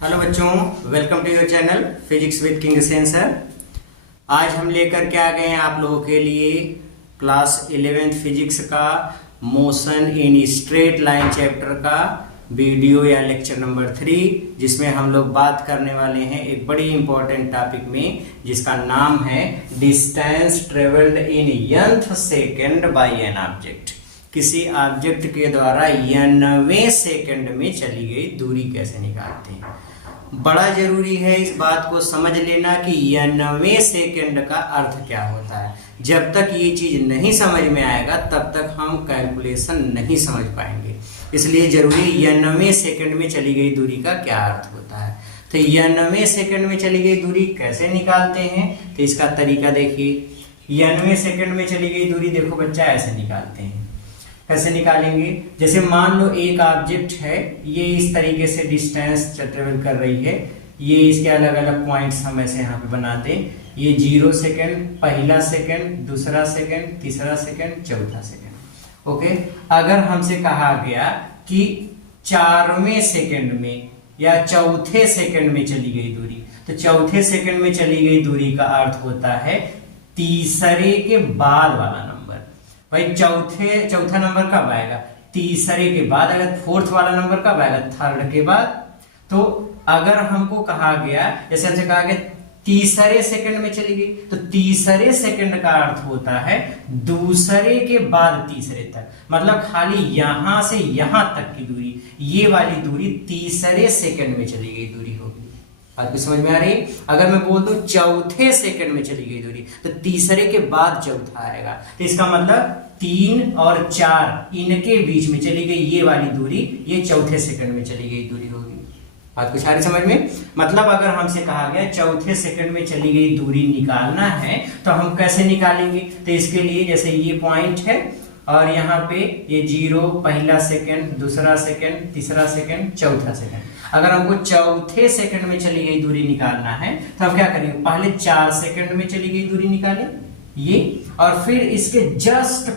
Hello बच्चों, welcome to your channel physics with king sensor. आज हम लेकर के आ गए हैं आप लोगों के लिए क्लास 11th फिजिक्स का motion in straight line chapter का वीडियो या लेक्चर नंबर 3, जिसमें हम लोग बात करने वाले हैं एक बड़ी इंपॉर्टेंट टॉपिक में जिसका नाम है distance travelled in nth second by an object. किसी ऑब्जेक्ट के द्वारा 90वें सेकंड में चली गई दूरी कैसे निकालते हैं। बड़ा जरूरी है इस बात को समझ लेना कि 90वें सेकंड का अर्थ क्या होता है। जब तक ये चीज नहीं समझ में आएगा तब तक हम कैलकुलेशन नहीं समझ पाएंगे। इसलिए जरूरी 90वें सेकंड में चली गई दूरी का क्या अर्थ होता है। तो 90वें सेकंड में चली गई दूरी कैसे निकालते हैं, तो इसका तरीका देखिए। 90वें सेकंड में चली गई दूरी देखो बच्चा ऐसे निकालते हैं। कैसे निकालेंगे, जैसे मान लो एक ऑब्जेक्ट है, ये इस तरीके से डिस्टेंस ट्रेवल कर रही है। ये इसके अलग अलग पॉइंट्स हम ऐसे यहाँ पे बनाते हैं। ये 0 सेकेंड, पहला सेकेंड, दूसरा सेकेंड, तीसरा सेकेंड, चौथा सेकेंड। ओके, अगर हमसे कहा गया कि 4वें सेकेंड में या चौथे सेकेंड में चली गई दूरी, तो चौथे सेकेंड में चली गई दूरी का अर्थ होता है तीसरे के बाद वाला नंबर। भाई चौथा नंबर कब आएगा, तीसरे के बाद। अगर फोर्थ वाला नंबर कब आएगा, थर्ड के बाद। तो अगर हमको कहा गया, जैसे हमसे कहा गया तीसरे सेकंड में चली गई, तो तीसरे सेकंड का अर्थ होता है दूसरे के बाद तीसरे तक। मतलब खाली यहां से यहां तक की दूरी, ये वाली दूरी तीसरे सेकंड में चली गई दूरी होगी। आपको समझ में आ रही है। अगर मैं बोल दूं चौथे सेकंड में चली गई दूरी, तो तीसरे के बाद चौथा आएगा। तो इसका मतलब 3 और 4 इनके बीच में चली गई ये वाली दूरी, ये चौथे सेकंड में चली गई दूरी होगी। बात कुछ आ रही समझ में। मतलब अगर हमसे कहा गया चौथे सेकंड में चली गई दूरी निकालना है, तो हम कैसे निकालेंगे। तो इसके लिए जैसे ये पॉइंट है और यहाँ पे ये 0, पहला सेकंड, दूसरा सेकंड, तीसरा सेकंड, चौथा सेकंड। अगर हमको चौथे सेकंड में चली गई दूरी निकालना है, तो हम क्या करेंगे, पहले 4 सेकंड में चली गई दूरी निकालें ये, और फिर इसके जस्ट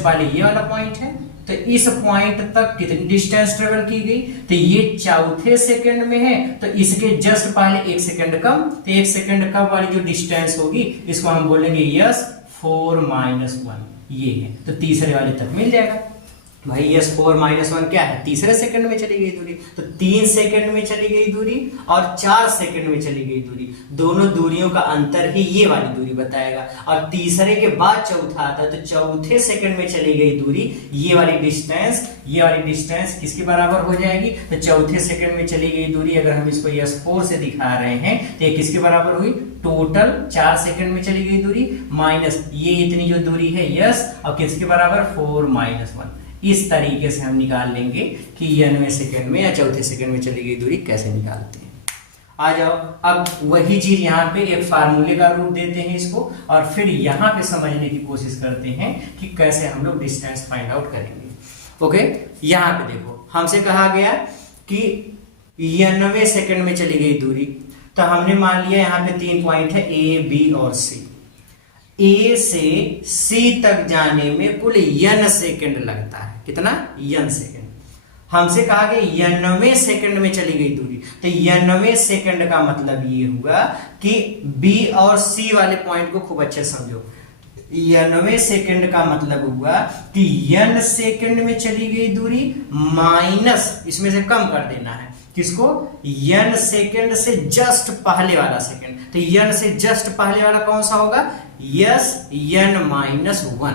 पहले ये वाला पॉइंट है। तो इस पॉइंट तक कितनी डिस्टेंस ट्रेवल की गई, तो ये चौथे सेकंड में है, तो इसके जस्ट पहले 1 सेकंड कम। तो 1 सेकंड कम वाली जो डिस्टेंस होगी, इसको हम बोलेंगे यस 4 - 1, ये है। तो तीसरे वाले तक मिल जाएगा। भाई यस 4 - 1 क्या है, तीसरे सेकंड में चली गई दूरी। तो 3 सेकंड में चली गई दूरी और 4 सेकंड में चली गई दूरी, दोनों दूरियों का अंतर ही ये वाली दूरी बताएगा। और तीसरे के बाद चौथा आता है, तो चौथे सेकंड में चली गई दूरी, ये वाली डिस्टेंस किसके बराबर हो जाएगी। तो चौथे सेकंड में चली गई दूरी, अगर हम इसको यस 4 से दिखा रहे हैं, तो ये किसके बराबर हुई, टोटल 4 सेकंड में चली गई दूरी माइनस ये इतनी जो दूरी है यस, और किसके बराबर 4 - 1। इस तरीके से हम निकाल लेंगे कि 90वें सेकंड में या चौथे सेकंड में चली गई दूरी कैसे निकालते हैं। आ जाओ, अब वही चीज यहाँ पे एक फार्मूले का रूप देते हैं इसको, और फिर यहाँ पे समझने की कोशिश करते हैं कि कैसे हम लोग डिस्टेंस फाइंड आउट करेंगे। ओके, यहाँ पे देखो हमसे कहा गया कि 90वें सेकंड में चली गई दूरी, तो हमने मान लिया यहाँ पे 3 पॉइंट है A, B और C। A से C तक जाने में कुल n सेकंड लगता है। कितना, n सेकंड। हमसे कहा गया 90वें सेकंड में चली गई दूरी, तो 90वें सेकंड का मतलब ये हुआ कि B और C वाले पॉइंट को खूब अच्छे समझो। 90वें सेकंड का मतलब हुआ कि n सेकंड में चली गई दूरी माइनस इसमें से कम कर देना है किसको, n सेकंड से जस्ट पहले वाला सेकंड। तो n से जस्ट पहले वाला कौन सा होगा, यस n - 1।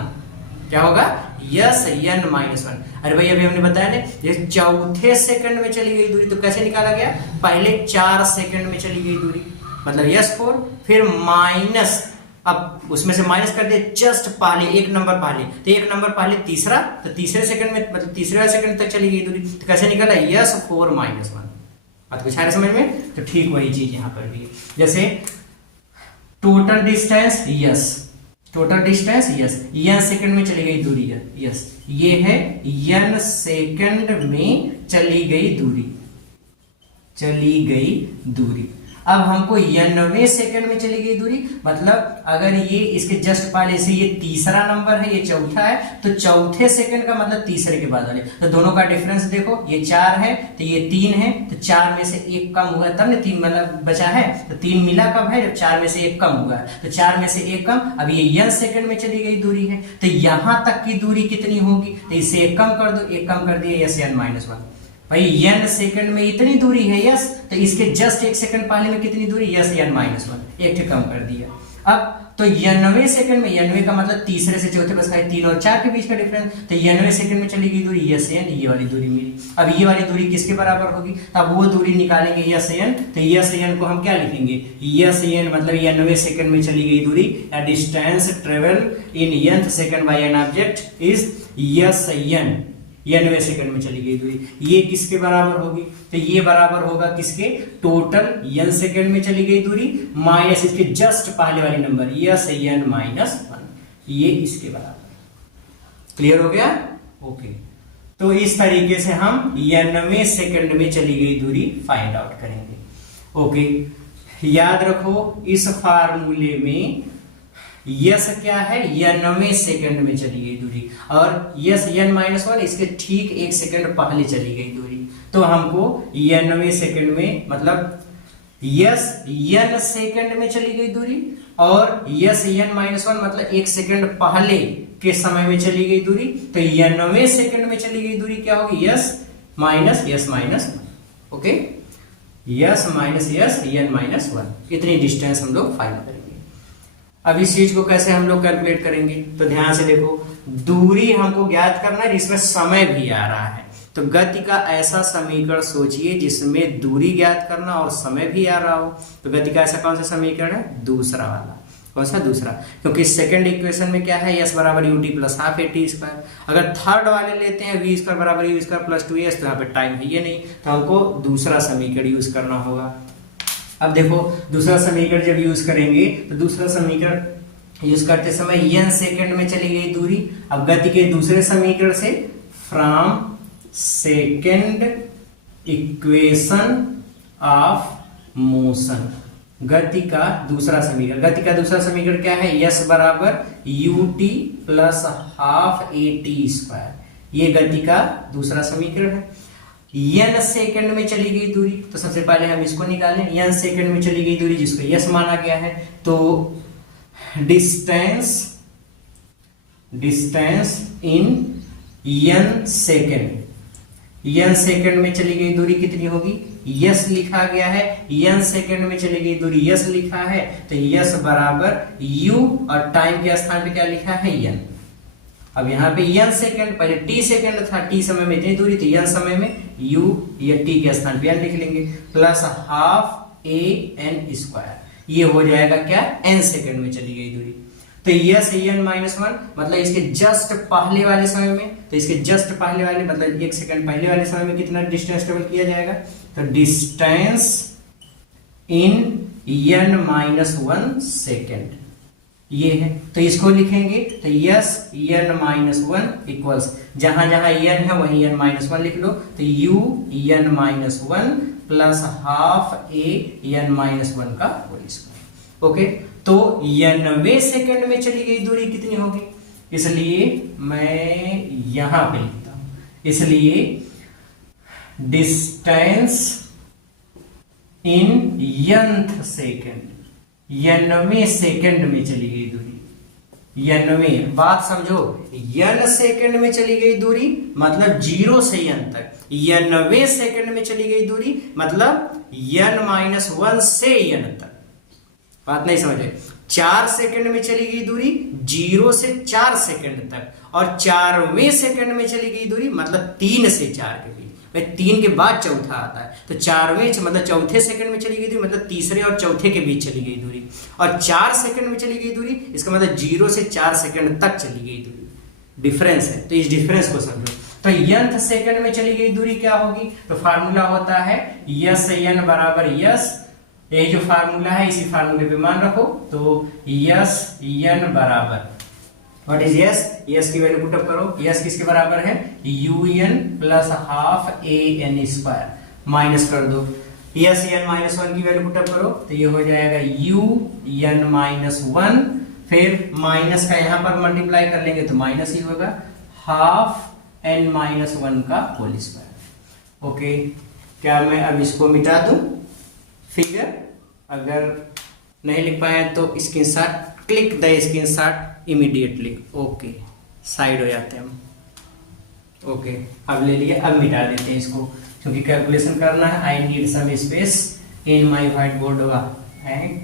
क्या होगा, यस n - 1। अरे भाई अभी हमने बताया ना, ये चौथे सेकंड में चली गई दूरी, तो कैसे निकाला गया, पहले 4 सेकंड में चली गई दूरी, मतलब यस 4, फिर माइनस, अब उसमें से माइनस कर दिया जस्ट पहले 1 नंबर पहले, तो 1 नंबर पहले तीसरा, तो तीसरे सेकंड में मतलब तीसरे सेकंड तक चली गई दूरी, तो कैसे निकला, यस 4 - 1। बात कुछ आ रहा समझ में। तो ठीक वही चीज यहाँ पर भी है। जैसे total distance yes, n second में चली गई दूरी यस, ये है n सेकंड में चली गई दूरी। अब हमको 90 सेकंड में चली गई दूरी, मतलब अगर ये इसके जस्ट पहले से ये तीसरा नंबर है, ये चौथा है, तो चौथे सेकंड का मतलब तीसरे के बाद वाले, तो दोनों का डिफरेंस देखो, ये 4 है तो ये 3 है, तो 4 में से 1 कम हुआ तब ने 3 मतलब बचा है, तो 3 मिला कब है, जब 4 में से 1 कम हुआ है, तो 4 में से 1 कम, अब ये n सेकंड में चली गई दूरी है, तो यहां तक की दूरी कितनी होगी, तो इसे 1 कम कर दो, 1 कम कर दिया यस n माइनस 1, भाई n सेकंड में इतनी दूरी है यस, तो इसके जस्ट 1 सेकंड पहले में कितनी दूरी, यस n माइनस 1, एक कम कर दिया। अब तो 90 सेकंड में, 90 का मतलब तीसरे से चौथे बस 3 और 4 के बीच का डिफरेंस, तो 90 सेकंड में चली गई दूरी यस n, ये वाली दूरी मिली। अब ये वाली दूरी किसके बराबर होगी, तो अब वो दूरी निकालेंगे यस n, तो यस n को हम क्या लिखेंगे, यस n मतलब 90 सेकंड में चली गई दूरी, distance travel in nth second by N object is yes n, 90 second में चली गई दूरी, ये किसके बराबर होगी, तो ये बराबर होगा किसके, टोटल n सेकंड में चली गई दूरी माइनस इसके जस्ट पहले वाली नंबर यस n माइनस 1, ये इसके बराबर। क्लियर हो गया, ओके। तो इस तरीके से हम 90 सेकंड में चली गई दूरी फाइंड आउट करेंगे। ओके, याद रखो इस फार्मूले में यस क्या है, 90 सेकंड में चली गई दूरी, और यस n माइनस 1 इसके ठीक 1 सेकंड पहले चली गई दूरी, तो हमको 90 सेकंड में मतलब यस n सेकंड में चली गई दूरी, और यस n माइनस 1 मतलब 1 सेकंड पहले के समय में चली गई दूरी, तो 90 सेकंड में चली गई दूरी क्या होगी, yes minus 1, okay, yes minus yes n minus 1, इतनी डिस्टेंस हम लोग फाइंड करेंगे। अब इस चीज को कैसे हम लोग कैलकुलेट करेंगे, तो ध्यान से देखो, दूरी हमको ज्ञात करना है जिसमें समय भी आ रहा है, तो गति का ऐसा समीकरण सोचिए जिसमें दूरी ज्ञात करना और समय भी आ रहा हो, तो गति का ऐसा कौन सा समीकरण है, दूसरा वाला। कौन सा, दूसरा, क्योंकि सेकंड इक्वेशन में क्या है, s बराबर ut plus half a t square, अगर थर्ड वाले लेते हैं v स्क्वायर बराबर u स्क्वायर प्लस 2s, तो यहाँ पे टाइम है ये नहीं, तो हमको दूसरा समीकरण यूज करना होगा। अब देखो दूसरा समीकरण जब यूज करेंगे, तो दूसरा समीकरण यूज करते समय n सेकंड में चली गई दूरी, अब गति के दूसरे समीकरण से from second equation of motion, गति का दूसरा समीकरण, गति का दूसरा समीकरण क्या है, s बराबर ut plus half a t square, ये गति का दूसरा समीकरण है। n सेकंड में चली गई दूरी, तो सबसे पहले हम इसको निकालें, n सेकंड में चली गई दूरी जिसको s माना गया है, तो distance in n second, n second में चली गई दूरी कितनी होगी, s लिखा गया है, n सेकंड में चली गई दूरी s लिखा है, तो s बराबर u और टाइम के स्थान पे क्या लिखा है, n। अब यहाँ पे n सेकंड, पहले t सेकंड था, t समय में इतनी दूरी थी, n समय में u या t के स्थान पे n लिख लेंगे, plus half a n square, ये हो जाएगा क्या, n सेकंड में चली गई दूरी, तो यस n माइनस 1 मतलब इसके जस्ट पहले वाले समय में, तो इसके जस्ट पहले वाले मतलब 1 सेकंड पहले वाले समय में कितना डिस्टेंस ट्रेवल किया जाएगा, तो distance in n minus 1 second, ये है, तो इसको लिखेंगे, तो यस n माइनस 1 इक्वल्स, जहां जहां n है वहीं n माइनस 1 लिख लो, तो u n minus 1 plus half a n minus 1 का होल स्क्वायर। ओके, तो 90 सेकंड में चली गई दूरी कितनी होगी, इसलिए मैं यहां पे लिखता हूं, इसलिए distance in nth second, 90 second में चली गई दूरी, 90, बात समझो, n सेकंड में चली गई दूरी मतलब 0 से n तक, 90 सेकंड में चली गई दूरी मतलब n माइनस 1 से n तक, बात नहीं समझे। 4 सेकंड में चली गई दूरी 0 से 4 सेकंड तक, और 4वें सेकंड में चली गई दूरी मतलब 3 से 4 के बीच, भाई 3 के बाद चौथा आता है, तो 4वें मतलब चौथे सेकंड में चली गई दूरी मतलब तीसरे और चौथे के बीच चली गई दूरी, और 4 सेकंड में चली गई दूरी इसका मतलब 0 से 4 सेकंड तक चली गई दूरी, डिफरेंस है, तो इस डिफरेंस को समझो। तो nth सेकंड में चली गई दूरी क्या होगी, तो फार्मूला होता है यस n बराबर यस, ये जो फार्मूला है इसी फार्मूले पे मान रखो, तो यस n बराबर व्हाट इज यस, यस की वैल्यू पुट अप करो, यस किसके बराबर है, un plus half a n square, minus कर दो, यस n माइनस वन की वैल्यू पुटअप करो तो ये हो जाएगा u n माइनस वन, फिर माइनस का यहाँ पर मल्टीप्लाई कर लेंगे तो माइनस ही होगा, हाफ n माइनस वन का होल स्क्वायर। ओके, क्या मैं अब इसको मिटा दूं फिगर? अगर नहीं लिख पाए तो screenshot, click the screenshot immediately. Okay, side हो जाते हैं हम। ओके, अब ले लिया, अब मिटा देते हैं इसको क्योंकि कैलकुलेशन करना है। I need some space in my whiteboard.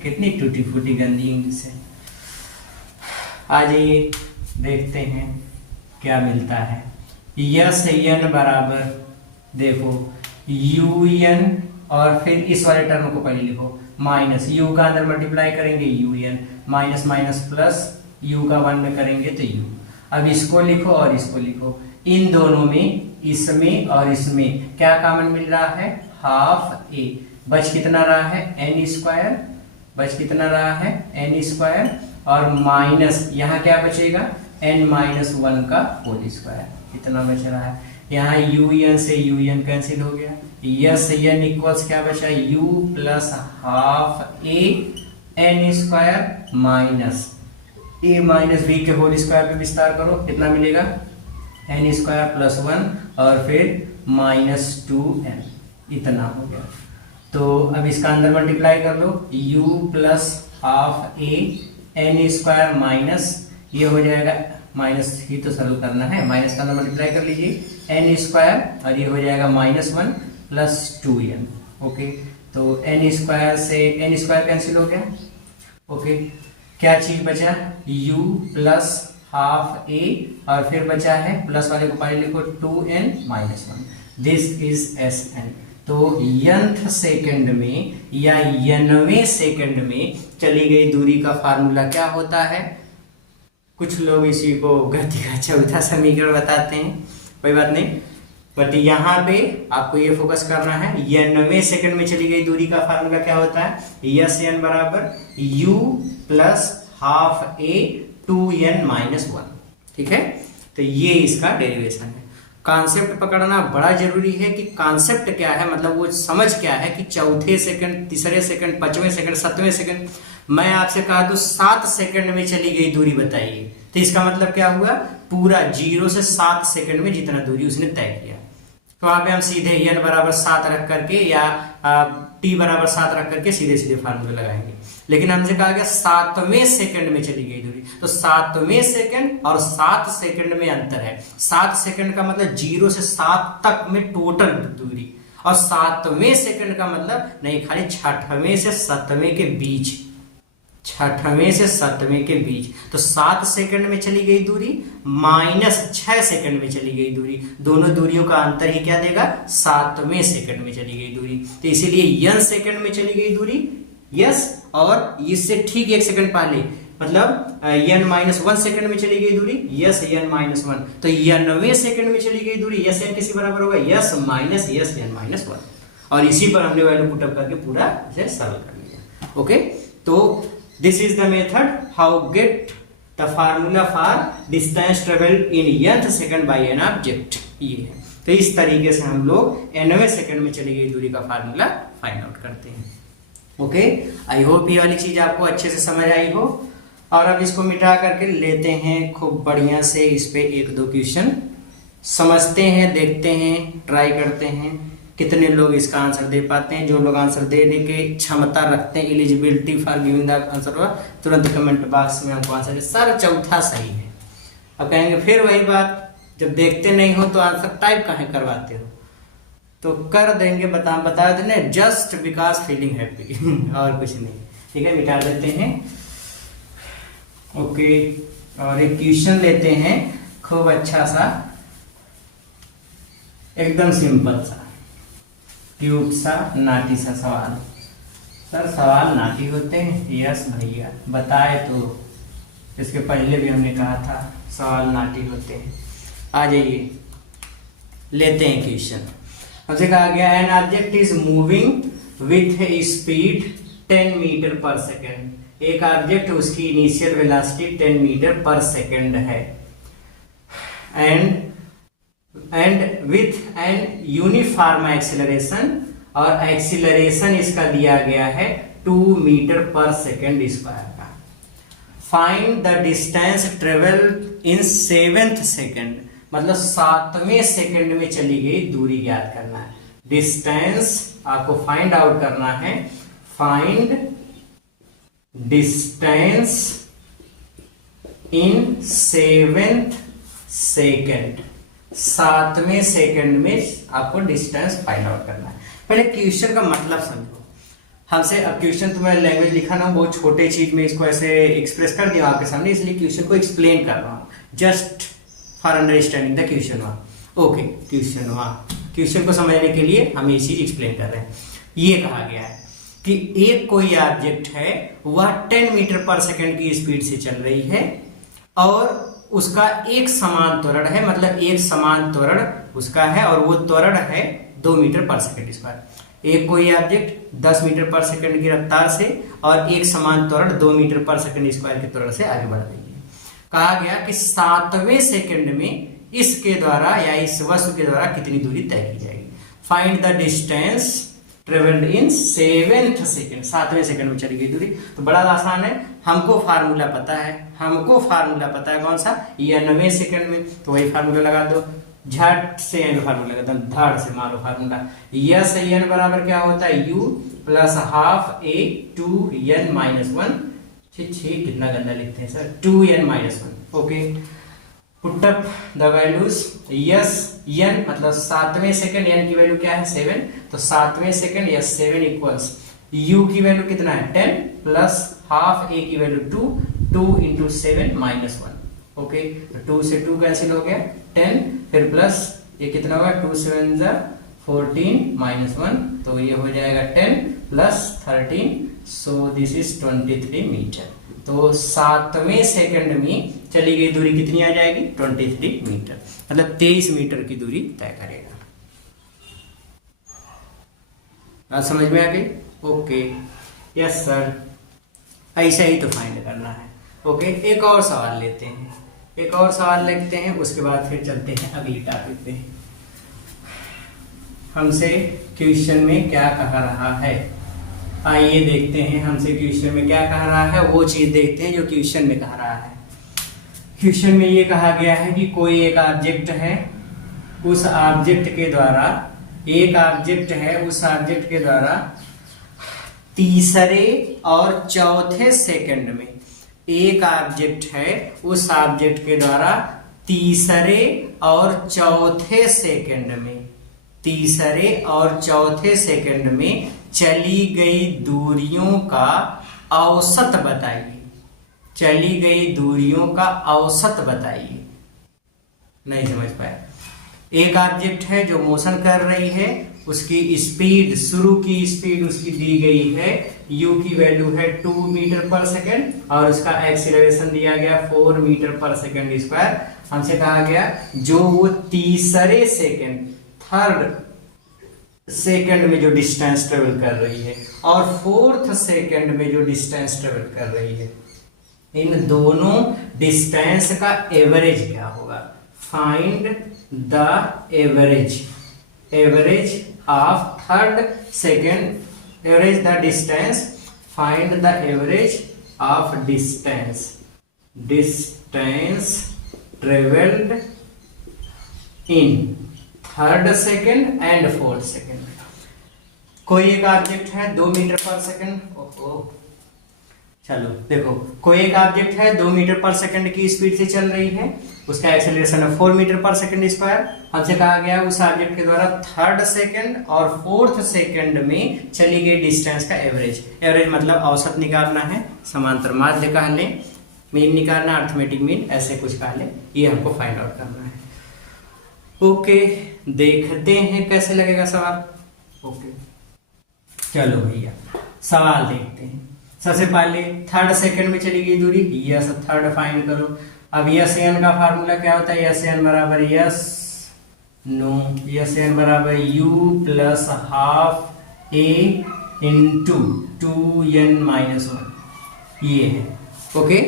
कितनी टूटी फूटी गंदी इंग्लिश है। आ जाइए देखते हैं क्या मिलता है। यस एन बराबर, देखो यू एन, और फिर इस वाले टर्म को पहले लिखो, माइनस यू का अंदर मल्टीप्लाई करेंगे U N, minus minus plus U का वन में करेंगे तो यू। अब इसको लिखो और इसको लिखो, इन दोनों में, इसमें और इसमें क्या कॉमन मिल रहा है? Half A. बच कितना रहा है? N square. बच कितना रहा है? एन स्क्वायर, और माइनस यहाँ क्या बचेगा? एन माइनस वन का होल स्क्वायर। इतना बच रहा है। यहाँ यू एन से यू एन कैंसिल हो गया। यस एन इक्वल्स क्या बचा? U plus half A N square minus A minus B के होल स्क्वायर पे विस्तार करो, कितना मिलेगा? एन स्क्वायर प्लस वन और फिर माइनस टू एन, इतना हो गया। तो अब इसका अंदर मल्टीप्लाई कर लो, u plus half A N square minus, ये हो जाएगा माइनस ही तो सरल करना है, माइनस का अंदर मल्टीप्लाई कर लीजिए एन स्क्वायर, और ये हो जाएगा minus one plus two N. Okay, तो एन स्क्वायर से एन स्क्वायर कैंसिल हो गया। ओके, क्या चीज बचा? u प्लस हाफ ए, और फिर बचा है प्लस वाले को पहले लिखो 2n minus one. This is S N. तो nth सेकंड में या nवें सेकंड में चली गई दूरी का फार्मूला क्या होता है? कुछ लोग इसी को गति का चौथा समीकरण बताते हैं, कोई बात नहीं, बट यहाँ पे आपको ये फोकस करना है, nवें सेकंड में चली गई दूरी का फार्मूला क्या होता है? यस एन बराबर u प्लस हाफ ए 2n माइनस वन। ठीक है, तो ये इसका डेरिवेशन है। कॉन्सेप्ट पकड़ना बड़ा जरूरी है कि कॉन्सेप्ट क्या है, मतलब वो समझ क्या है कि चौथे सेकंड, तीसरे सेकंड, पांचवें सेकंड, सातवें सेकंड। मैं आपसे कहा तो 7 सेकंड में चली गई दूरी बताइए, तो इसका मतलब क्या हुआ? पूरा 0 से 7 सेकंड में जितना दूरी उसने तय किया। तो वहां पे हम सीधे n बराबर 7 रख करके या t बराबर 7 रख करके सीधे सीधे फार्मूला लगाएंगे, लेकिन हमसे कहा गया 7वें सेकंड में चली गई दूरी, तो 7वें सेकंड और 7 सेकंड में अंतर है। 7 सेकंड का मतलब 0 से 7 तक में टोटल दूरी, और 7वें सेकंड का मतलब नहीं, खाली 6वें से 7वें के बीच, 6वें से 7वें के बीच। तो 7 सेकंड में चली गई दूरी माइनस 6 सेकंड में चली गई दूरी, दोनों दूरियों का अंतर ही क्या देगा? 7वें सेकंड में चली गई दूरी। तो इसीलिए n सेकंड में चली गई दूरी, यस, और इससे ठीक 1 सेकंड पहले मतलब n माइनस 1 सेकंड में चली गई दूरी, यस n माइनस 1। तो nवें सेकंड में चली गई दूरी यस n किसी बराबर होगा? Yes minus yes n minus 1, और इसी पर हमने वैल्यू पुटअप करके पूरा इसे सरल कर लिया। ओके, तो this is the method how get the formula for distance travelled in nth second by an object. ये है, तो इस तरीके से हम लोग nवें सेकंड में चली गई दूरी का फार्मूला फाइंड आउट करते हैं। ओके, आई होप ये वाली चीज आपको अच्छे से समझ आई हो। और अब इसको मिटा करके लेते हैं खूब बढ़िया से, इस पे 1-2 क्वेश्चन समझते हैं, देखते हैं, ट्राई करते हैं कितने लोग इसका आंसर दे पाते हैं। जो लोग आंसर देने की क्षमता रखते हैं, eligibility for giving the answer, हुआ तुरंत कमेंट बॉक्स में हमको आंसर सर चौथा सही है। अब कहेंगे फिर वही बात, जब देखते नहीं हो तो आंसर टाइप काहे करवाते हो? तो कर देंगे, बता देने, जस्ट बिकॉज फीलिंग हैप्पी और कुछ नहीं। ठीक है, मिटा देते हैं। ओके, और एक क्वेश्चन लेते हैं खूब अच्छा सा, एकदम सिंपल सा, क्यूट सा, नाटी सा सवाल। सर सवाल नाटी होते हैं? यस भैया, बताए तो, इसके पहले भी हमने कहा था सवाल नाटी होते हैं। आ जाइए लेते हैं क्वेश्चन। हमसे कहा गया an object is moving with a speed 10 metre पर सेकेंड। एक ऑब्जेक्ट, उसकी इनिशियल वेलोसिटी 10 मीटर पर सेकेंड है, and with an uniform acceleration और एक्सीलरेशन इसका दिया गया है 2 मीटर पर सेकेंड स्क्वायर का। Find the distance travel in 7th second, मतलब 7वें सेकेंड में चली गई दूरी ज्ञात करना है। डिस्टेंस आपको फाइंड आउट करना है। Find distance in 7th second, 7वें सेकेंड में आपको डिस्टेंस फाइंड आउट करना है। पहले क्वेश्चन का मतलब समझो हमसे। अब क्वेश्चन तो मैं लैंग्वेज लिखा ना बहुत छोटे चीज में इसको ऐसे एक्सप्रेस कर दिया आपके सामने, इसलिए क्वेश्चन को एक्सप्लेन कर रहा हूं just for understanding the question one. Okay, question को समझने के लिए हम ये चीज एक्सप्लेन कर रहे हैं। ये कहा गया है कि एक कोई ऑब्जेक्ट है वह 10 मीटर पर सेकेंड की स्पीड से चल रही है और उसका एक समान त्वरण है, मतलब एक समान त्वरण उसका है और वो त्वरण है 2 मीटर पर सेकेंड स्क्वायर। एक कोई ऑब्जेक्ट 10 मीटर पर सेकेंड की रफ्तार से और एक समान त्वरण 2 मीटर पर सेकेंड स्क्वायर के त्वरण से आगे बढ़ रही है। कहा गया कि 7वें सेकेंड में इसके द्वारा या इस वस्तु के द्वारा कितनी दूरी तय की जाएगी। Find the distance travelled in 7th second, 7वें सेकेंड में चली गई दूरी। तो बड़ा आसान है, हमको फार्मूला पता है कौन सा, ये 9वें सेकेंड में, तो वही फार्मूला लगा दो। झट से एन फार्मूला लगाता हूं, धड़ से मारो फार्मूला। यस एन बराबर क्या होता है, u plus half a 2n minus 1। कितना गंदा लिखते हैं sir, 2n minus 1। Okay, put up the values. Yes n मतलब 7वें सेकंड, n की वैल्यू क्या है 7, तो 7वें सेकंड यस 7 इक्वल्स u की वैल्यू कितना है 10 प्लस हाफ a की वैल्यू 2 इंटू 7 माइनस 1। ओके, तो 2 से 2 कैंसिल हो गया 10, फिर प्लस ये कितना होगा 2 7 जा 14 माइनस 1, तो ये हो जाएगा 10 plus 13, so this is 23 metre. तो 7वें सेकंड में चली गई दूरी कितनी आ जाएगी 23 मीटर, मतलब 23 मीटर की दूरी तय करेगा। बात समझ में आ गई? ओके, यस सर, ऐसा ही तो फाइंड करना है। ओके, एक और सवाल लेते हैं, उसके बाद फिर चलते हैं अगली टॉपिक पे। हमसे क्वेश्चन में क्या कह रहा है, आइए देखते हैं हमसे क्वेश्चन में क्या कह रहा है, वो चीज देखते हैं जो क्वेश्चन में कह रहा है। क्वेश्चन में ये कहा गया है कि कोई एक ऑब्जेक्ट है, उस ऑब्जेक्ट के द्वारा तीसरे और चौथे सेकंड में, एक ऑब्जेक्ट है उस ऑब्जेक्ट के द्वारा तीसरे और चौथे सेकंड में चली गई दूरियों का औसत बताइए। नहीं समझ पाए? एक ऑब्जेक्ट है जो मोशन कर रही है, उसकी स्पीड, शुरू की स्पीड उसकी दी गई है, u की वैल्यू है 2 मीटर पर सेकेंड और उसका एक्सीलरेशन दिया गया 4 मीटर पर सेकेंड स्क्वायर। हमसे कहा गया जो वो तीसरे सेकेंड, थर्ड सेकेंड में जो डिस्टेंस ट्रेवल कर रही है और 4th सेकेंड में जो डिस्टेंस ट्रेवल कर रही है, इन दोनों डिस्टेंस का एवरेज क्या होगा। Find the average of third second, average the distance, find the average of distance travelled in third second and 4th second. कोई एक ऑब्जेक्ट है 2 मीटर पर सेकेंड, चलो देखो, कोई एक ऑब्जेक्ट है 2 मीटर पर सेकेंड की स्पीड से चल रही है, उसका एक्सेलरेशन है 4 मीटर पर सेकेंड स्क्वायर। हमसे कहा गया उस ऑब्जेक्ट के द्वारा थर्ड सेकेंड और 4th सेकेंड में चली गई डिस्टेंस का एवरेज मतलब औसत निकालना है, समांतर माध्य कह ले, मीन निकालना, अर्थमेटिक मीन, ऐसे कुछ कह ले, ये हमको फाइंड आउट करना है। ओके, देखते हैं कैसे लगेगा सवाल। ओके, चलो भैया सवाल देखते हैं। सबसे पहले थर्ड सेकंड में चली गई दूरी, यस थर्ड फाइंड करो। अब यस एन का फार्मूला क्या होता है, यस एन बराबर यस एन बराबर you plus half A into 2n minus 1, ये है। ओके,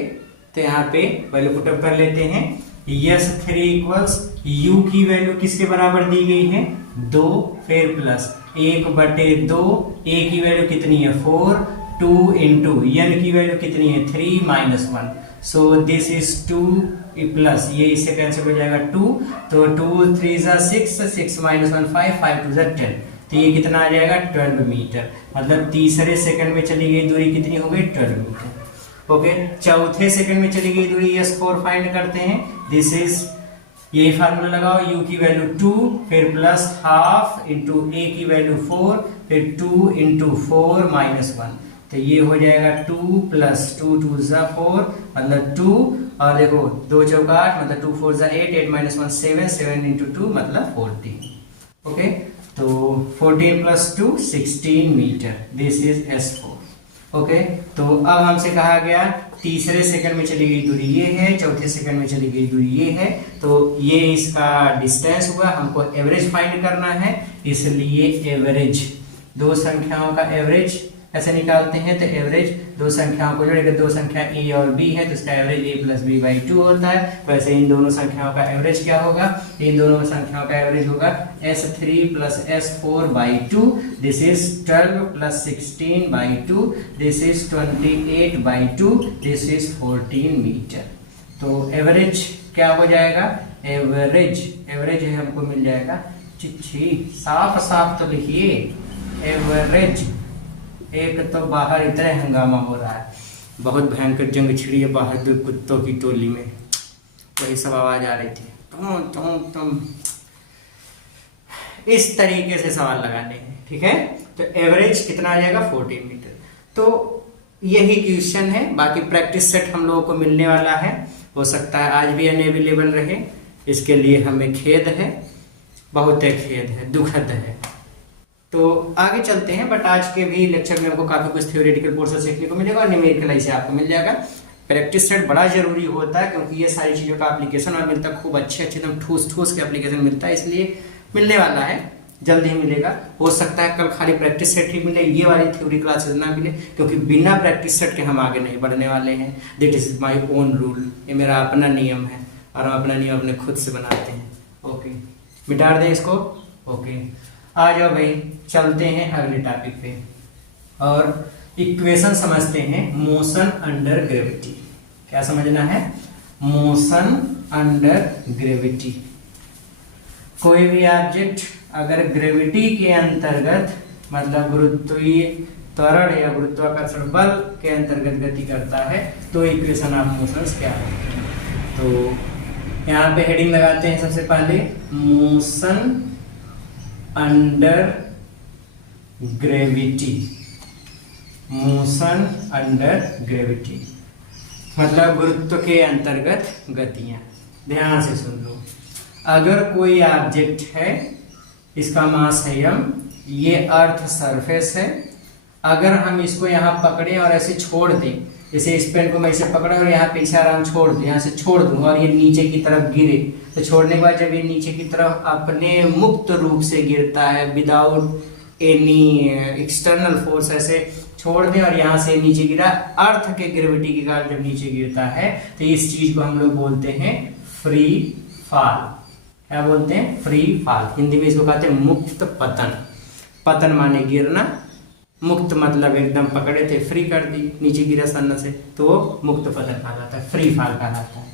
तो यहाँ पे वैल्यू पुटअप कर लेते हैं। यस 3 इक्वल्स यू की वैल्यू किसके बराबर दी गई है 2, फिर प्लस 1/2, ए की वैल्यू कितनी है 4, 2 इंटू एन की वैल्यू कितनी है 3 minus 1, so this is 2 plus ये इससे कैंसिल हो जाएगा 2, तो 2 3 जा 6, 6 माइनस 1 5, 5 2 जा 10, तो ये कितना आ जाएगा 12 मीटर। मतलब तीसरे सेकंड में चली गई दूरी कितनी हो गई 12 मीटर। ओके, चौथे सेकंड में चली गई दूरी S4 फाइंड करते हैं। दिस इज यही फार्मूला लगाओ, u की वैल्यू 2 फिर प्लस हाफ इंटू a की वैल्यू 4 फिर 2 इंटू 4 माइनस 1, तो ये हो जाएगा 2 प्लस 2 2 जा 4 मतलब 2, और देखो 2 चौका 8 मतलब 2 4 जा 8, 8 माइनस 1 7, 7 इंटू 2 मतलब 14। ओके, तो 14 plus 2 16 metre, this is S4। Okay, तो अब हमसे कहा गया तीसरे सेकंड में चली गई दूरी ये है, चौथे सेकंड में चली गई दूरी ये है, तो ये इसका डिस्टेंस हुआ, हमको एवरेज फाइंड करना है, इसलिए एवरेज दो संख्याओं का एवरेज ऐसे निकालते हैं। तो एवरेज दो संख्याओं को जोड़ेगा, दो संख्या a और b है तो इसका average a plus b by 2 होता है। वैसे इन दोनों संख्याओं का एवरेज क्या होगा, इन दोनों संख्याओं का एवरेज होगा s3 plus s4 by 2, this is 12 plus 16 by 2, this is 28 by 2, this is 14 metre. तो एवरेज क्या हो जाएगा, एवरेज है हमको मिल जाएगा, चिट्ठी साफ साफ तो लिखिए, एवरेज। एक तो बाहर इतना हंगामा हो रहा है, बहुत भयंकर जंग छिड़ी है बाहर दो कुत्तों की टोली में, वही सब आवाज आ रही थी, तुम इस तरीके से सवाल लगाने हैं, ठीक है। तो एवरेज कितना आ जाएगा 14 मीटर। तो यही क्वेश्चन है, बाकी प्रैक्टिस सेट हम लोगों को मिलने वाला है, हो सकता है आज भी अनअवेलेबल रहे, इसके लिए हमें खेद है, बहुत खेद है, दुखद है। तो आगे चलते हैं, बट आज के भी लेक्चर में हमको काफी कुछ थ्योरेटिकल पोर्शन सीखने को मिलेगा और न्यूमेरिकल ऐसे आपको मिल जाएगा। प्रैक्टिस सेट बड़ा जरूरी होता है क्योंकि ये सारी चीजों का एप्लीकेशन और मिलता है, खूब अच्छे एकदम ठूस के एप्लीकेशन मिलता है, इसलिए मिलने वाला है, जल्द ही मिलेगा। हो सकता है कल खाली प्रैक्टिस सेट ही मिले, ये वाली थ्योरी क्लासेस ना मिले, क्योंकि बिना प्रैक्टिस सेट के हम आगे नहीं बढ़ने वाले हैं। That is my own rule, ये मेरा अपना नियम है और हम अपना नियम अपने खुद से बनाते हैं। ओके, मिटा दें इसको। ओके, आ जाओ भाई, चलते हैं अगले टॉपिक पे और इक्वेशन समझते हैं मोशन अंडर ग्रेविटी। क्या समझना है, मोशन अंडर ग्रेविटी। कोई भी ऑब्जेक्ट अगर ग्रेविटी के अंतर्गत मतलब गुरुत्वीय त्वरण या गुरुत्वाकर्षण बल के अंतर्गत गति करता है तो इक्वेशन ऑफ मोशन क्या है। तो यहाँ पे हेडिंग लगाते हैं सबसे पहले, motion under gravity. Motion under gravity मतलब गुरुत्व के अंतर्गत गतियां। ध्यान से सुन लो, अगर कोई ऑब्जेक्ट है, इसका मास है m, ये अर्थ सरफेस है, अगर हम इसको यहाँ पकड़े और ऐसे छोड़ दें, जैसे इस पेन को मैं इसे पकड़ा और यहाँ पीछे आराम छोड़ दूं, यहाँ से छोड़ दूं और ये नीचे की तरफ गिरे, तो छोड़ने के बाद जब ये नीचे की तरफ अपने मुक्त रूप से गिरता है, विदाउट एनी एक्सटर्नल फोर्स, ऐसे छोड़ दें और यहाँ से नीचे गिरा, अर्थ के ग्रेविटी के कारण जब नीचे गिरता है तो इस चीज को हम लोग बोलते हैं फ्री फॉल। क्या बोलते हैं, फ्री फॉल। हिंदी में इसको कहते हैं मुक्त पतन। पतन माने गिरना, मुक्त मतलब एकदम पकड़े थे, फ्री कर दी, नीचे गिरा सन्न से, तो मुक्त पतन कहलाता है, फ्री फॉल कहलाता है।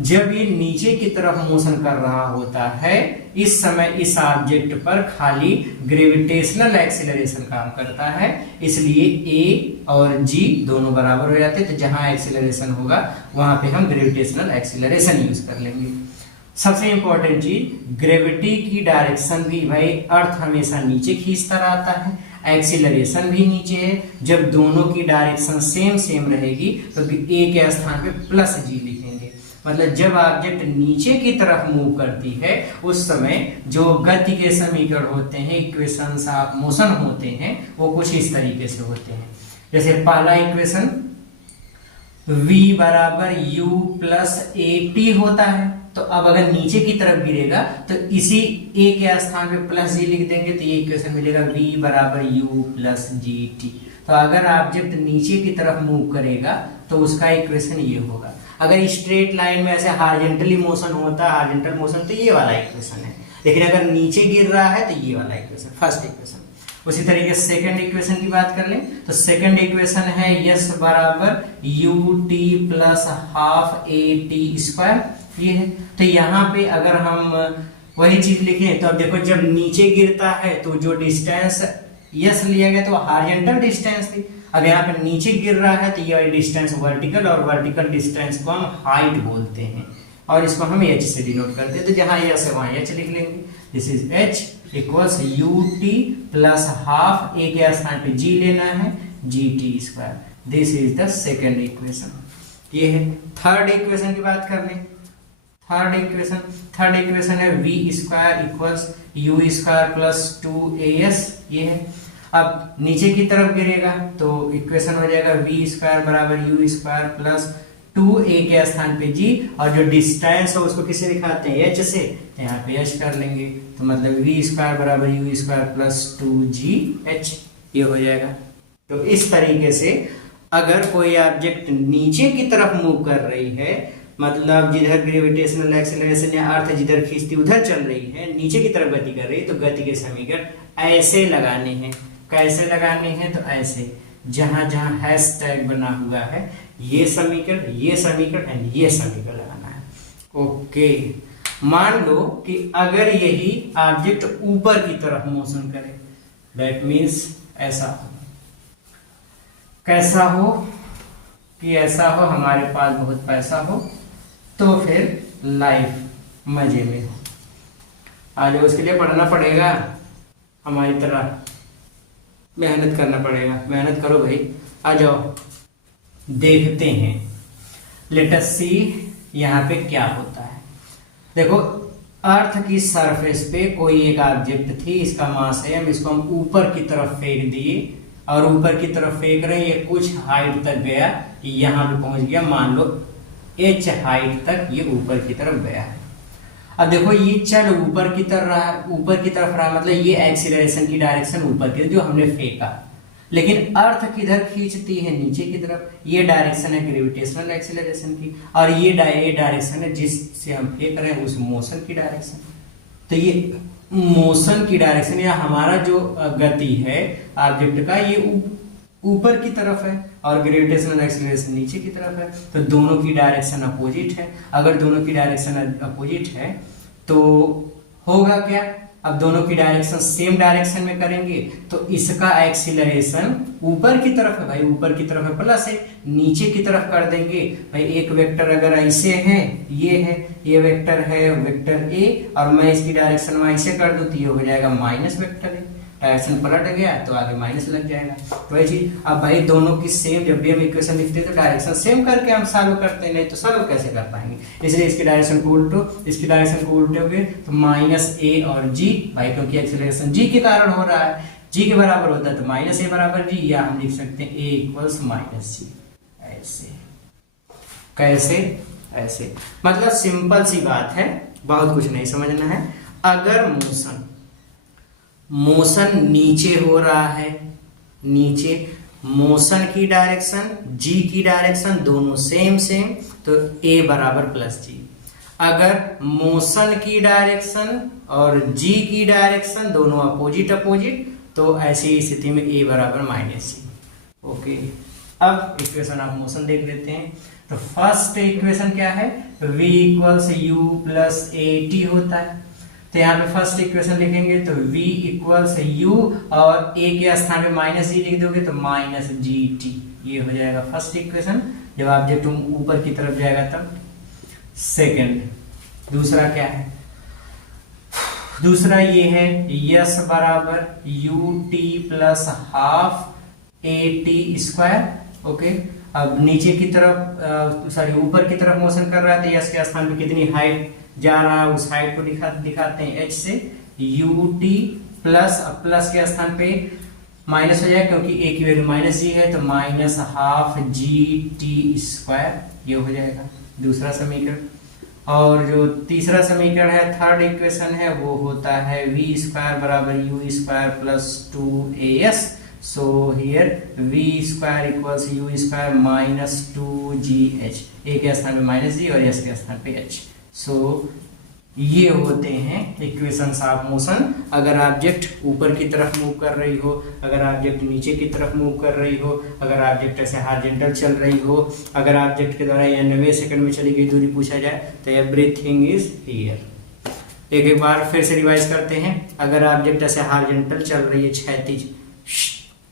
जब ये नीचे की तरफ मोशन कर रहा होता है, इस समय इस ऑब्जेक्ट पर खाली ग्रेविटेशनल एक्सीलरेशन काम करता है, इसलिए a और g दोनों बराबर हो जाते हैं। तो जहां एक्सीलरेशन होगा वहां पे हम ग्रेविटेशनल एक्सीलरेशन यूज कर लेंगे। सबसे इंपॉर्टेंट चीज, ग्रेविटी की डायरेक्शन भी भाई, अर्थ हमेशा नीचे खींचता रहता है, एक्सीलरेशन भी नीचे है। जब दोनों की डायरेक्शन सेम रहेगी तो a के स्थान पे प्लस g लिखेंगे। मतलब जब ऑब्जेक्ट नीचे की तरफ मूव करती है उस समय जो गति के समीकरण होते हैं, इक्वेशंस ऑफ मोशन होते हैं, वो कुछ इस तरीके से होते हैं। जैसे पहला इक्वेशन v बराबर u प्लस at होता है, तो अब अगर नीचे की तरफ गिरेगा तो इसी a के स्थान पे प्लस g लिख देंगे, तो ये इक्वेशन मिलेगा v बराबर u प्लस gt। तो अगर ऑब्जेक्ट नीचे की तरफ मूव करेगा तो उसका इक्वेशन ये होगा। अगर स्ट्रेट लाइन में ऐसे हॉरिजॉन्टली मोशन होता है, हॉरिजॉन्टल मोशन, तो ये वाला इक्वेशन है, लेकिन अगर नीचे गिर रहा है तो ये वाला इक्वेशन, फर्स्ट इक्वेशन। उसी तरीके से सेकंड इक्वेशन की बात कर लें तो सेकंड इक्वेशन है यस बराबर u t plus half a t square, ये है। तो यहाँ पे अगर हम वही चीज लिखें तो अब देखो जब नीचे गिरता है तो जो डिस्टेंस यस लिया गया तो हॉरिजॉन्टल डिस्टेंस थी, अब यहाँ पे नीचे गिर रहा है तो ये डिस्टेंस वर्टिकल, और वर्टिकल डिस्टेंस को हम हाइट बोलते हैं और इसको हम एच से डिनोट करते हैं। तो जहां यस है वहां एच लिख लेंगे। This is h equals u t plus half a के स्थान पे जी लेना है g t square. This is the second equation. ये है। थर्ड इक्वेशन की बात कर लें। थर्ड इक्वेशन है v square equals u square plus 2as, ये है। अब नीचे की तरफ गिरेगा तो इक्वेशन हो जाएगा वी स्क्वायर बराबर यू स्क्वायर प्लस 2a के स्थान पे g, और जो डिस्टेंस है उसको किससे दिखाते हैं h से, यहाँ पे h कर लेंगे तो मतलब वी स्क्वायर बराबर यू स्क्वायर प्लस 2gh, ये हो जाएगा। तो इस तरीके से अगर कोई ऑब्जेक्ट नीचे की तरफ मूव कर रही है, मतलब जिधर ग्रेविटेशनल एक्सेलरेशन या अर्थ जिधर खींचती उधर चल रही है, नीचे की तरफ गति कर रही है, तो गति के समीकरण ऐसे लगाने हैं। कैसे लगाने हैं? तो ऐसे, जहां जहां हैश टैग बना हुआ है ये समीकरण एंड ये समीकरण लगाना है। ओके, मान लो कि अगर यही ऑब्जेक्ट ऊपर की तरफ मोशन करे, दैट मीन्स ऐसा हो। कैसा हो? कि ऐसा हो हमारे पास बहुत पैसा हो तो फिर लाइफ मजे में हो। आज उसके लिए पढ़ना पड़ेगा, हमारी तरह मेहनत करना पड़ेगा। मेहनत करो भाई, आ जाओ देखते हैं। लेट अस सी यहाँ पे क्या होता है। देखो, अर्थ की सरफेस पे कोई एक ऑब्जेक्ट थी, इसका मास है, हम हम ऊपर की तरफ फेंक दिए, और ऊपर की तरफ फेंक रहे हैं, ये कुछ हाइट तक गया, यहाँ पे पहुंच गया, मान लो h हाइट तक ये ऊपर की तरफ गया है। अब देखो ये चल ऊपर की तरफ रहा, मतलब ये एक्सीलरेशन की डायरेक्शन ऊपर की जो हमने फेंका, लेकिन अर्थ किधर खींचती है? नीचे की तरफ। ये डायरेक्शन है ग्रेविटेशनल एक्सीलरेशन की, और ये डायरेक्शन है जिससे हम फेंक रहे हैं उस मोशन की डायरेक्शन। तो ये मोशन की डायरेक्शन या हमारा जो गति है ऑब्जेक्ट का, ये ऊपर की तरफ है और ग्रेविटेशनल एक्सीलरेशन नीचे की तरफ है, तो दोनों की डायरेक्शन अपोजिट है। अगर दोनों की डायरेक्शन अपोजिट है तो होगा क्या? अब दोनों की डायरेक्शन सेम डायरेक्शन में करेंगे तो इसका एक्सीलरेशन ऊपर की तरफ है, भाई ऊपर की तरफ है प्लस है, नीचे की तरफ कर देंगे भाई। एक वेक्टर अगर ऐसे है, ये वेक्टर है वेक्टर ए, और मैं इसकी डायरेक्शन में ऐसे कर दूं तो ये हो जाएगा माइनस वेक्टर ए। डायरेक्शन पलट गया तो आगे माइनस लग जाएगा। तो वही चीज, अब भाई दोनों की सेम, जब भी हम इक्वेशन लिखते हैं तो डायरेक्शन सेम करके हम सॉल्व करते हैं, नहीं तो सॉल्व कैसे कर पाएंगे। इसलिए इसकी डायरेक्शन को उल्टो, इसकी डायरेक्शन को उल्टोगे तो माइनस ए और जी, भाई क्योंकि एक्सीलरेशन जी के कारण हो रहा है, जी के बराबर होता है तो माइनस ए बराबर जी, या हम लिख सकते हैं ए इक्वल्स माइनस जी। ऐसे कैसे? ऐसे, मतलब सिंपल सी बात है, बहुत कुछ नहीं समझना है। अगर मोशन नीचे हो रहा है, नीचे मोशन की डायरेक्शन जी की डायरेक्शन दोनों सेम तो a बराबर प्लस जी। अगर मोशन की डायरेक्शन और जी की डायरेक्शन दोनों अपोजिट तो ऐसी स्थिति में a बराबर माइनस जी। ओके, अब इक्वेशन ऑफ मोशन देख लेते हैं। तो फर्स्ट इक्वेशन क्या है? v equals you plus a T होता है। तो यहाँ पे फर्स्ट इक्वेशन लिखेंगे तो v इक्वल्स u, और a के स्थान पे माइनस जी लिख दोगे तो माइनस जी टी, ये हो जाएगा फर्स्ट इक्वेशन जब ऑब्जेक्ट ऊपर की तरफ जाएगा तब। सेकंड, दूसरा क्या है? दूसरा ये है यस बराबर u t plus half a t square. Okay, अब नीचे की तरफ ऊपर की तरफ मोशन कर रहा है तो यस के स्थान पे कितनी हाइट जा रहा है उस हाइट को दिखाते हैं h से, u t प्लस के स्थान पे माइनस हो जाएगा क्योंकि a की वैल्यू माइनस जी है, तो minus half g t square, ये हो जाएगा दूसरा समीकरण। और जो तीसरा समीकरण है, थर्ड इक्वेशन है, वो होता है v स्क्वायर बराबर u square plus 2as। So here v square equals u square minus 2gh, a के स्थान पे माइनस जी और s के स्थान पे h। सो ये होते हैं इक्वेशंस ऑफ मोशन। अगर ऑब्जेक्ट ऊपर की तरफ मूव कर रही हो, अगर ऑब्जेक्ट नीचे की तरफ मूव कर रही हो, अगर ऑब्जेक्ट ऐसे हॉरिजॉन्टल चल रही हो, अगर ऑब्जेक्ट के द्वारा 90 सेकंड में चली गई दूरी पूछा जाए तो एवरीथिंग इज हियर। एक बार फिर से रिवाइज करते हैं। अगर ऑब्जेक्ट ऐसे हॉरिजॉन्टल चल रही है, क्षैतिज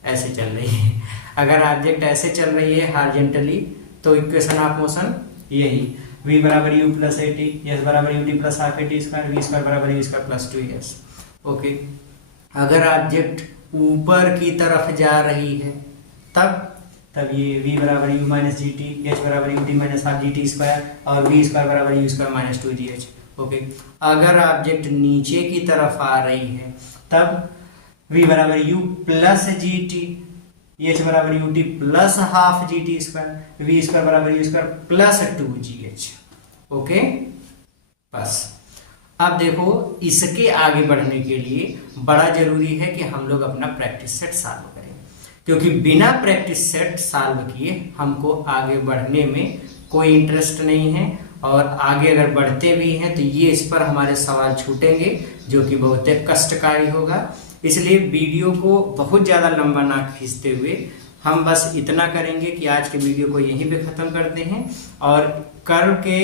ऐसे चल रही है, अगर ऑब्जेक्ट ऐसे चल रही है हॉरिजॉन्टली, तो इक्वेशन ऑफ मोशन यही v बराबर u plus a t, s बराबर u t plus half a t square, v square बराबर u square plus 2s। Okay, अगर ऑब्जेक्ट ऊपर की तरफ जा रही है तब ये v बराबर u minus g t, h बराबर u t minus half g t square और वी स्क्वायर बराबर u square minus 2gh। Okay, अगर ऑब्जेक्ट नीचे की तरफ आ रही है तब v बराबर u plus g t, h बराबर u t plus half g t square, v square बराबर u square plus 2gh। Okay, बस अब देखो, इसके आगे बढ़ने के लिए बड़ा जरूरी है कि हम लोग अपना प्रैक्टिस सेट सॉल्व करें, क्योंकि बिना प्रैक्टिस सेट सॉल्व किए हमको आगे बढ़ने में कोई इंटरेस्ट नहीं है, और आगे अगर बढ़ते भी हैं तो ये इस पर हमारे सवाल छूटेंगे जो कि बहुत कष्टकारी होगा। इसलिए वीडियो को बहुत ज़्यादा लंबा ना खींचते हुए हम बस इतना करेंगे कि आज के वीडियो को यहीं पे ख़त्म करते हैं, और कल के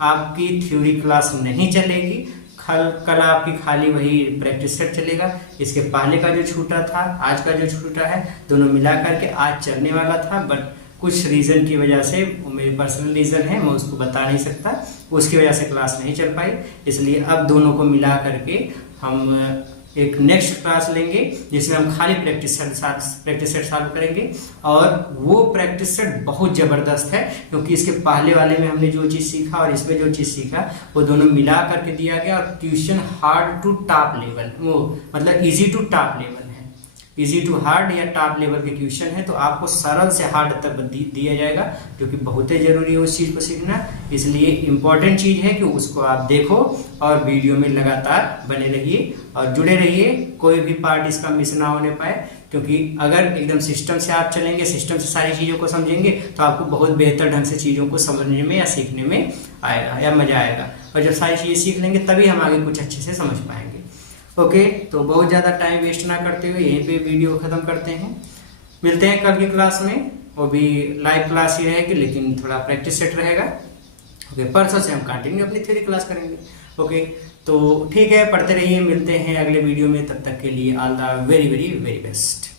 आपकी थ्योरी क्लास नहीं चलेगी, कल आपकी खाली वही प्रैक्टिस सेट चलेगा। इसके पहले का जो छूटा था, आज का जो छूटा है, दोनों मिला करके आज चलने वाला था, बट कुछ रीज़न की वजह से, वो मेरे पर्सनल रीज़न है, मैं उसको बता नहीं सकता, उसकी वजह से क्लास नहीं चल पाई। इसलिए अब दोनों को मिला करके हम एक नेक्स्ट क्लास लेंगे जिसमें हम खाली प्रैक्टिस सेट सॉल्व करेंगे, और वो प्रैक्टिस सेट बहुत ज़बरदस्त है, क्योंकि इसके पहले वाले में हमने जो चीज़ सीखा और इसमें जो चीज़ सीखा वो दोनों मिला करके दिया गया, और question hard to top level, वो मतलब इजी टू टॉप लेवल है, इजी टू हार्ड या टॉप लेवल के क्वेश्चन है, तो आपको सरल से हार्ड तक दिया जाएगा, क्योंकि बहुत ही जरूरी है उस चीज़ को सीखना। इसलिए इम्पोर्टेंट चीज़ है कि उसको आप देखो और वीडियो में लगातार बने रहिए और जुड़े रहिए, कोई भी पार्ट इसका मिस ना होने पाए, क्योंकि अगर एकदम सिस्टम से आप चलेंगे, सिस्टम से सारी चीज़ों को समझेंगे, तो आपको बहुत बेहतर ढंग से चीज़ों को समझने में या सीखने में आएगा या मज़ा आएगा, और जब सारी चीज़ें सीख लेंगे तभी हम आगे कुछ अच्छे से समझ पाएंगे। ओके, तो बहुत ज़्यादा टाइम वेस्ट ना करते हुए यहीं पे वीडियो ख़त्म करते हैं। मिलते हैं कल की क्लास में, वो भी लाइव क्लास ही रहेगी, लेकिन थोड़ा प्रैक्टिस सेट रहेगा। ओके, परसों से हम कंटिन्यू अपनी थ्योरी क्लास करेंगे। ओके, तो ठीक है, पढ़ते रहिए, मिलते हैं अगले वीडियो में, तब तक के लिए all the very very very best.